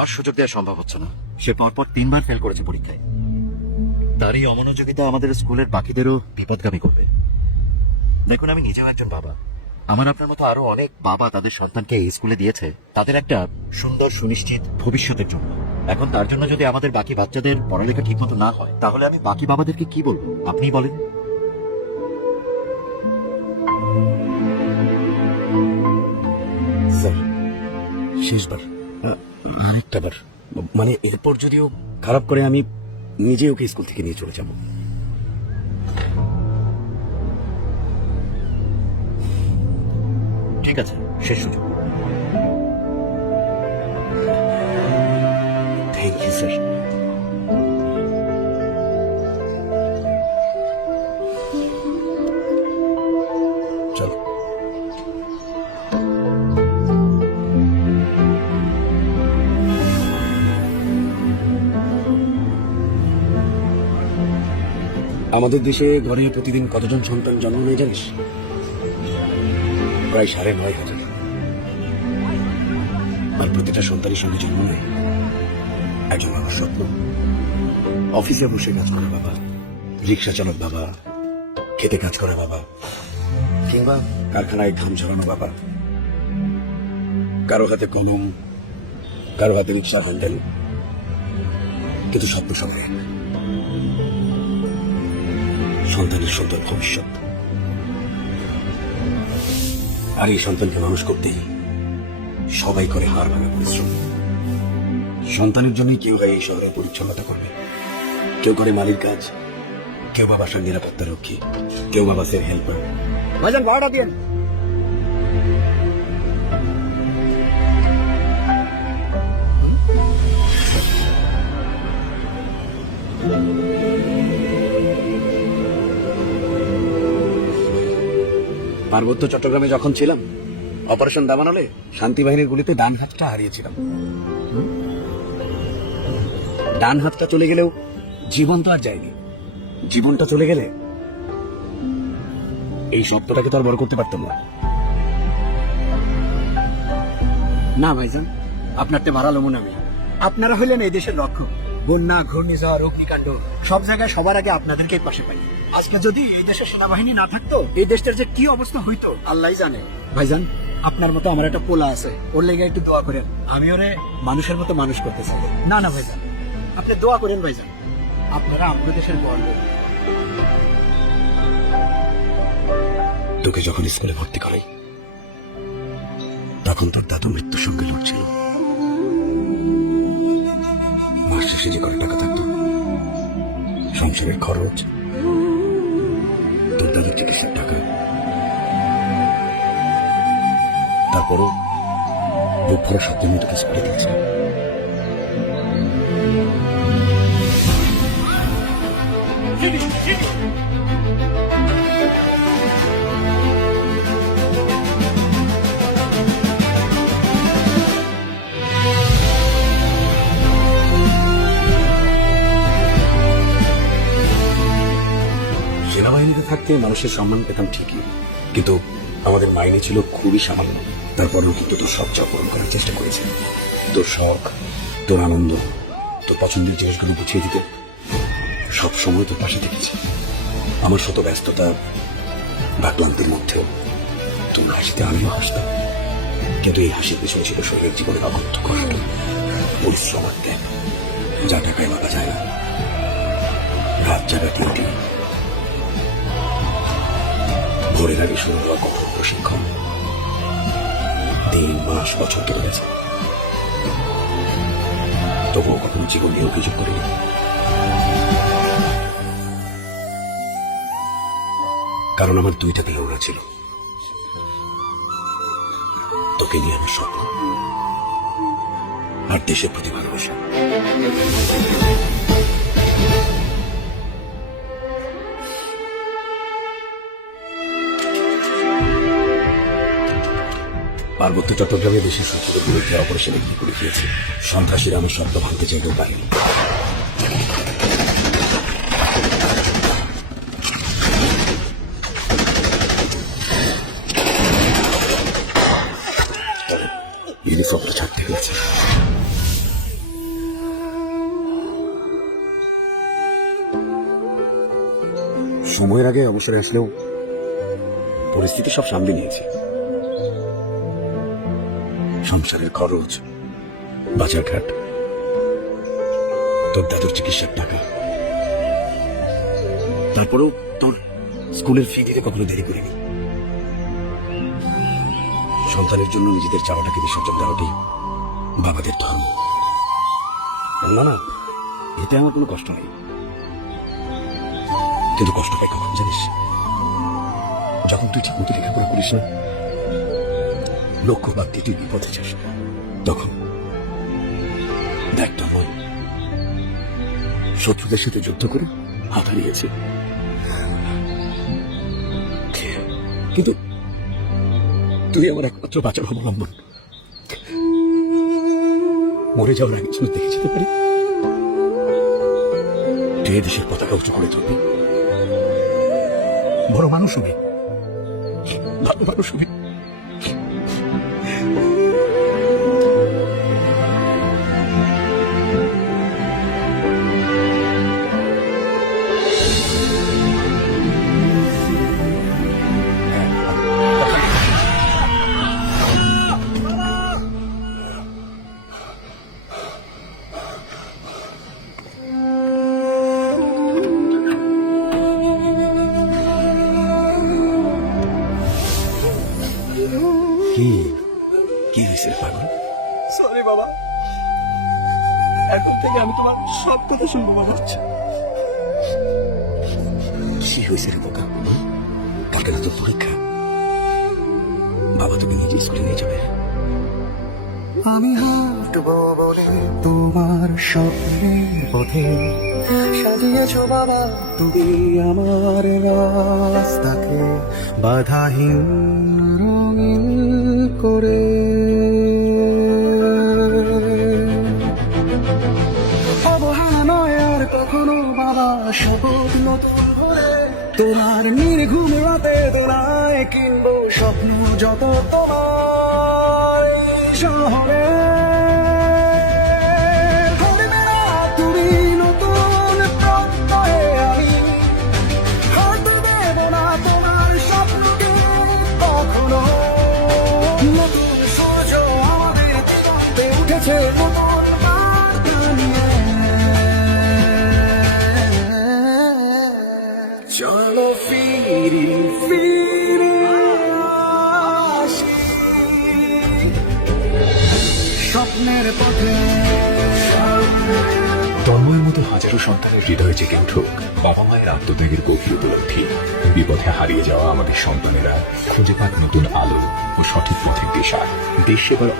আর সুযোগ দেওয়া সম্ভব হচ্ছে না। সে পরপর 3বার ফেল করেছে পরীক্ষায়। তার এই অমনোযোগিতা আমাদের স্কুলের বাকিদেরও বিপদগামী করবে। দেখুন, আমি নিজেও একজন বাবা। আমার আপনার মতো আরো অনেক বাবা তাদের সন্তানকে এই স্কুলে দিয়েছে তাদের একটা সুন্দর সুনিশ্চিত ভবিষ্যতের জন্য। এখন তার জন্য যদি আমাদের বাকি বাচ্চাদের পড়ালেখা ঠিক মতো না হয়, তাহলে আমি বাকি বাবাদেরকে কি বলবো আপনিই বলেন। স্যার, শেষবার, আরেকটা বার, মানে এরপর যদিও খারাপ করে আমি নিজে ওকে স্কুল থেকে নিয়ে চলে যাব। ঠিক আছে, শেষ সুযোগ। Thank you sir. চল। আমাদের দেশে ঘরে প্রতিদিন কতজন সন্তান জন্ম নেয় জানিস? প্রায় 9,500। আর প্রতিটা সন্তানের সঙ্গে জন্ম নেয় একজন বাবার স্বপ্ন। অফিসে বসে কাজ করে বাবা, রিক্সা চালক বাবা, খেতে কাজ করে বাবা, কিংবা কারখানায় ঘাম ঝরানো বাবা। কারো হাতে কলম, কারো হাতে রিক্সা হ্যান্ডেল, কিন্তু স্বপ্ন সবাই এক। সন্তানের সুন্দর ভবিষ্যৎ। আর এই সন্তানকে মানুষ করতেই সবাই করে হার ভাঙা পরিশ্রম। সন্তানের জন্যই কেউ হয় এই শহরে পরিচ্ছন্নতা করবে, কেউ করে মালির কাজ, কেউ বা বাসার নিরাপত্তা রক্ষী, কেউ বা বাসের হেল্পার। ভাইজান ভাড়াটা দিয়েন। পার্বত্য চট্টগ্রামে যখন ছিলাম, অপারেশন দাবানলে শান্তি বাহিনীর গুলিতে ডান হাতটা হারিয়েছিলাম। ডান হাতটা চলে গেলেও জীবন তো আর যায়নি। জীবনটা চলে গেলে এই সত্যটাকে তো আর বড় করতে পারতাম না। না ভাইজান, আপনারটা ভাড়ালো মনে আমি। আপনারা হইলেন এই দেশের রক্ষক। বন্যা, ঘূর্ণিঝড়, অগ্নিকাণ্ড সব জায়গায় সবার আগে আপনাদেরকেই পাশে পাই। আজকে যদি এই দেশের সেনাবাহিনী না থাকতো, এই দেশটার যে কি অবস্থা হইতো আল্লাহই জানে। ভাইজান, আপনার মতো আমার একটা পোলা আছে, ওর লেগে একটু দোয়া করেন। আমি ওরে মানুষের মতো মানুষ করতে চাই। না না ভাইজান, আপনি দোয়া করেন ভাইজান। আপনারা আপনার দেশের গর্ব। তোকে যখন স্কুলে ভর্তি করে, তখন তোর দাদু মৃত্যুর সঙ্গে লড়ছিল। মাস শেষে যে করে টাকা থাকতো, সংসারের খরচ, তোর দাদুর চিকিৎসার টাকা, তারপরও বুক ভরা সাত দিন তোকে স্কুলে দিয়েছে। সেনাবাহিনীতে থাকতে মানুষের সম্মান পেতাম ঠিকই, কিন্তু আমাদের মাইনে ছিল খুবই সামান্য। তারপরেও কিন্তু তোর সব চাপ পূরণ করার চেষ্টা করেছে। তোর শখ, তোর আনন্দ, তোর পছন্দের জিনিসগুলো গুছিয়ে দিতে সব সময় তোর পাশে থেকেছে। আমার শত ব্যস্ততা বা ক্লান্তির মধ্যেও তোর হাসিতে আমিও হাসতাম। কিন্তু এই হাসির পেছনে ছিল শরীরের জীবনের অকথ্য কষ্ট, পরিশ্রম আর ত্যাগ, যা টাকায় মাপা যায় না। রাত জাগা ডিউটি, ভোরের আগে শুরু হওয়া কঠোর প্রশিক্ষণ, 3 মাস বছর কেটে গেছে, তবুও কখনো জীবন নিয়ে অভিযোগ করিনি। কারণ আমার 2টা বিয়ে ছিল। তোকে নিয়ে আমার স্বপ্ন আর দেশের প্রতি ভালোবাসা। পার্বত্য চট্টগ্রামে দেশের শত্রুদের বিরুদ্ধে অপারেশনে গিয়ে করে গিয়েছে। সন্ত্রাসীরা আমার স্বপ্ন ভাঙতে চাইলেও পারেনি। ইউনিফর্মটা ছাড়তে হয়েছে। সময়ের আগে অবসরে আসলেও পরিস্থিতি সব সামলে নিয়েছি। সংসারের খরচ, বাজারঘাট, তোর দাদুর চিকিৎসার টাকা, তারপরেও তোর স্কুলের ফি দিতে কখনো দেরি করিনি। সন্তানের জন্য নিজেদের চাওয়াটাকে বিসর্জন দেওয়াটাই বাবাদের ধর্ম। না না, এতে আমার কোনো কষ্ট নেই, কিন্তু কষ্ট পাই কখন জানিস? যখন তুই ঠিক মতো লেখাপড়া করিস না, লক্ষ্য বাদ দিয়ে তুই বিপদে যাস, তখন দেখ তোর মন শত্রুদের সাথে যুদ্ধ করে হাত হারিয়েছে, কিন্তু তুই আমার একমাত্র বাঁচার অবলম্বন। মরে যাওয়ার আগে যেন দেখে যেতে পারি তুই এ দেশের পতাকা উঁচু করে তুলবি, বড় মানুষ হবে, ভালো মানুষ হবে। কি কি হয়েছে রে পাগল? সরি বাবা, এখন থেকে আমি তোমার সব কথা শুনবো বাবা। কি হয়েছে রে বোকা? কালকে না তোর পরীক্ষা, বাবা তোকে নিজে স্কুলে নিয়ে যাবে। আমি হাঁটবো বলে তোমার স্বপ্নের পথে সাজিয়েছো বাবা তুমি আমার রাস্তাকে বাধাহীন রঙিন করে। অবহেলা নয় আর কখনো বাবা, শপথ নতুন করে তোমার নির্ঘুম রাতে দোলায় কিনবো স্বপ্ন যত তোমার এই শহরে। করবে না তুমি নতুন প্রত্যয়ে, আমি হাত দেব না তোমার স্বপ্নকে কখনো। নতুন সূর্য আমাদের দিগন্তে উঠেছে নতুন বার্তা নিয়ে। চলো ফিরি ফিরে আসি স্বপ্নের পথে। তন্ময়ের মতো হাজারো সন্তানের হৃদয়ে জেগে উঠুক বাবা মায়ের আত্মত্যাগের গভীর উপলব্ধি। বিপথে হারিয়ে যাওয়া আমাদের সন্তানেরা খুঁজে পাক নতুন আলো ও সঠিক পথের দিশা। দেশ সেবার